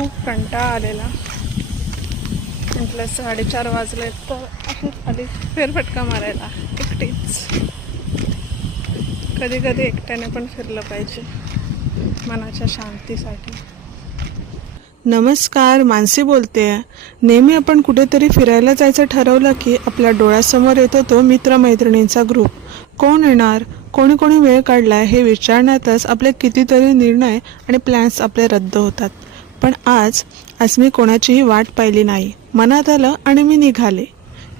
खूप कंटाळा आलेला. म्हटलं 4:30 वाजले तर असंच आधी फेरफटका मारायला एकटीच. कधी कधी एकट्याने पण फिरलं पाहिजे मनाच्या शांतीसाठी. नमस्कार, मानसी बोलते. नेहमी आपण कुठेतरी फिरायला जायचं ठरवलं की आपल्या डोळ्यासमोर येतो तो मित्रमैत्रिणींचा ग्रुप. कोण येणार, कोणी कोणी वेळ काढलाय हे विचारण्यातच आपले कितीतरी निर्णय आणि प्लॅन्स आपले रद्द होतात. पण आज मी कोणाचीही वाट पाहिली नाही. मनात आलं आणि मी निघाले.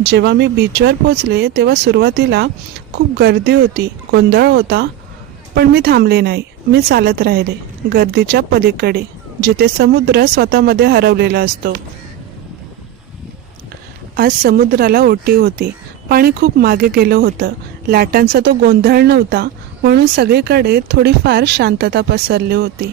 जेव्हा मी बीचवर पोचले तेव्हा सुरुवातीला खूप गर्दी होती, गोंधळ होता, पण मी थांबले नाही. मी चालत राहिले गर्दीच्या पलीकडे, जिथे समुद्र स्वतःमध्ये हरवलेला असतो. आज समुद्राला ओटी होती. पाणी खूप मागे गेलं होतं. लाटांचा तो गोंधळ नव्हता, म्हणून सगळीकडे थोडीफार शांतता पसरली होती.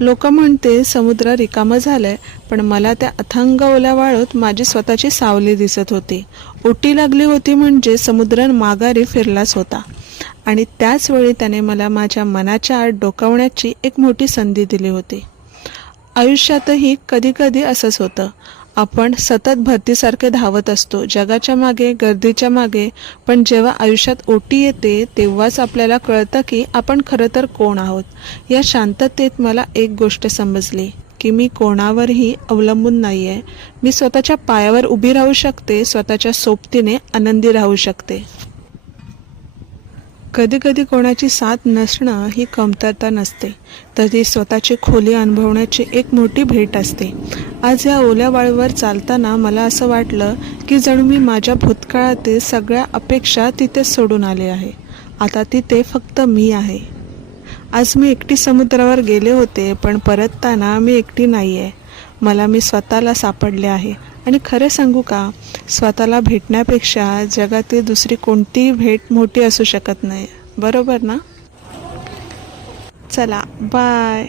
लोक म्हणते समुद्र रिकामं झालंय, पण मला त्या अथांग ओल्या वाळूत माझी स्वतःची सावली दिसत होती. ओटी लागली होती म्हणजे समुद्र माघारी फिरलाच होता. आणि त्याच वेळी त्याने मला माझ्या मनाच्या आत डोकावण्याची एक मोठी संधी दिली होती. आयुष्यातही कधी कधी असंच होतं. आपण सतत भरतीसारखे धावत असतो जगाच्या मागे, गर्दीच्या मागे, पण जेव्हा आयुष्यात ओटी येते तेव्हाच आपल्याला कळतं की आपण खरं तर कोण आहोत. या शांततेत मला एक गोष्ट समजली की मी कोणावरही अवलंबून नाही आहे. मी स्वतःच्या पायावर उभी राहू शकते, स्वतःच्या सोबतीने आनंदी राहू शकते. कधी कधी कोणाची साथ नसणं ही कमतरता नसते, तर ती स्वतःची खोली अनुभवण्याची एक मोठी भेट असते. आज या ओल्या वाळूवर चालताना मला असं वाटलं की जणू मी माझ्या भूतकाळातील सगळ्या अपेक्षा तिथे सोडून आले आहे. आता तिथे फक्त मी आहे. आज मी एकटी समुद्रावर गेले होते, पण परतताना मी एकटी नाही आहे. मी स्वतःला सापडले आहे. आणि खरं सांगू का, स्वतःला भेटण्यापेक्षा जगातील दुसरी कोणतीही भेट मोठी असू शकत नाही. बरोबर ना? चला, बाय.